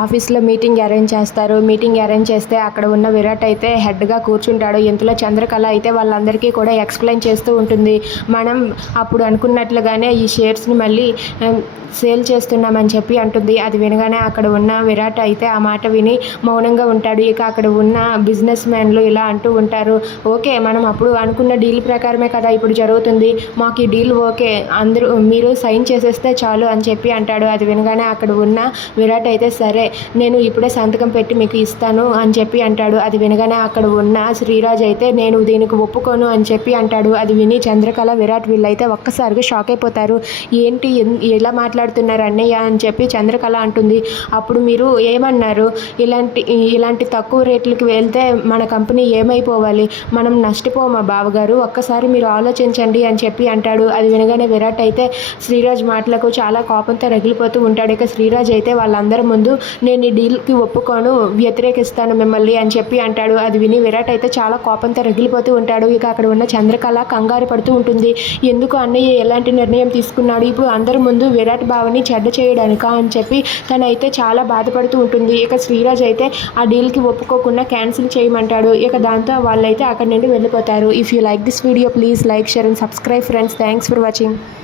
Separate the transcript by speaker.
Speaker 1: ఆఫీస్లో meeting arrange చేస్తారు. Meeting arrange చేస్తే అక్కడ ఉన్న విరాట్ అయితే హెడ్గా కూర్చుంటాడు. ఇంతలో చంద్రకళ అయితే వాళ్ళందరికీ కూడా ఎక్స్ప్లెయిన్ చేస్తూ ఉంటుంది. మనం అప్పుడు అనుకున్నట్లుగానే ఈ షేర్స్ని మళ్ళీ సేల్ చేస్తున్నామని చెప్పి అంటుంది. అది వినగానే అక్కడ ఉన్న విరాట్ అయితే ఆ మాట విని మౌనంగా ఉంటాడు. ఇక అక్కడ ఉన్న బిజినెస్ మ్యాన్లు ఇలా అంటూ ఉంటారు. ఓకే మనం అప్పుడు అనుకున్న డీల్ ప్రకారమే కదా ఇప్పుడు జరుగుతుంది. మాకు ఈ డీల్ ఓకే. అందరూ మీరు సైన్ చేసేస్తే చాలు అని చెప్పి అంటాడు. అది వినగానే అక్కడ ఉన్న విరాట్ అయితే సరే నేను ఇప్పుడే సంతకం పెట్టి మీకు ఇస్తాను అని చెప్పి అంటాడు. అది వినగానే అక్కడ ఉన్న శ్రీరాజ్ అయితే నేను దీనికి ఒప్పుకోను అని చెప్పి అంటాడు. అది విని చంద్రకళ విరాట్ వీళ్ళైతే ఒక్కసారిగా షాక్ అయిపోతారు. ఏంటి? ఎలా మాట్లాడుతున్నారు అన్నయ్య? అని చెప్పి చంద్రకళ అంటుంది. అప్పుడు మీరు ఏమన్నారు? ఇలాంటి ఇలాంటి తక్కువ రేట్లకి వెళ్తే మన కంపెనీ ఏమైపోవాలి? మనం నష్టపోమా బావగారు? ఒక్కసారి మీరు ఆలోచించండి అని చెప్పి అంటాడు. అది వినగానే విరాట్ అయితే శ్రీరాజ్ మాటలకు చాలా కోపంతో రగిలిపోతూ ఉంటాడు. ఇక శ్రీరాజ్ అయితే వాళ్ళందరి ముందు నేను ఈ డీల్కి ఒప్పుకోను వ్యతిరేకిస్తాను మిమ్మల్ని అని చెప్పి అంటాడు. అది విని విరాట్ అయితే చాలా కోపంతో రగిలిపోతూ ఉంటాడు. ఇక అక్కడ ఉన్న చంద్రకళ కంగారు పడుతూ ఉంటుంది. ఎందుకు అన్నయ్య ఎలాంటి నిర్ణయం తీసుకున్నాడు? ఇప్పుడు అందరి ముందు విరాట్ భావని చెడ్డ చేయడానికా అని చెప్పి తనైతే చాలా బాధపడుతూ ఉంటుంది. ఇక శ్రీరాజ్ అయితే ఆ డీల్కి ఒప్పుకోకుండా క్యాన్సిల్ చేయమంటాడు. ఇక దాంతో వాళ్ళైతే అక్కడి నుండి వెళ్ళిపోతారు. If you like this video please like share and subscribe friends thanks for watching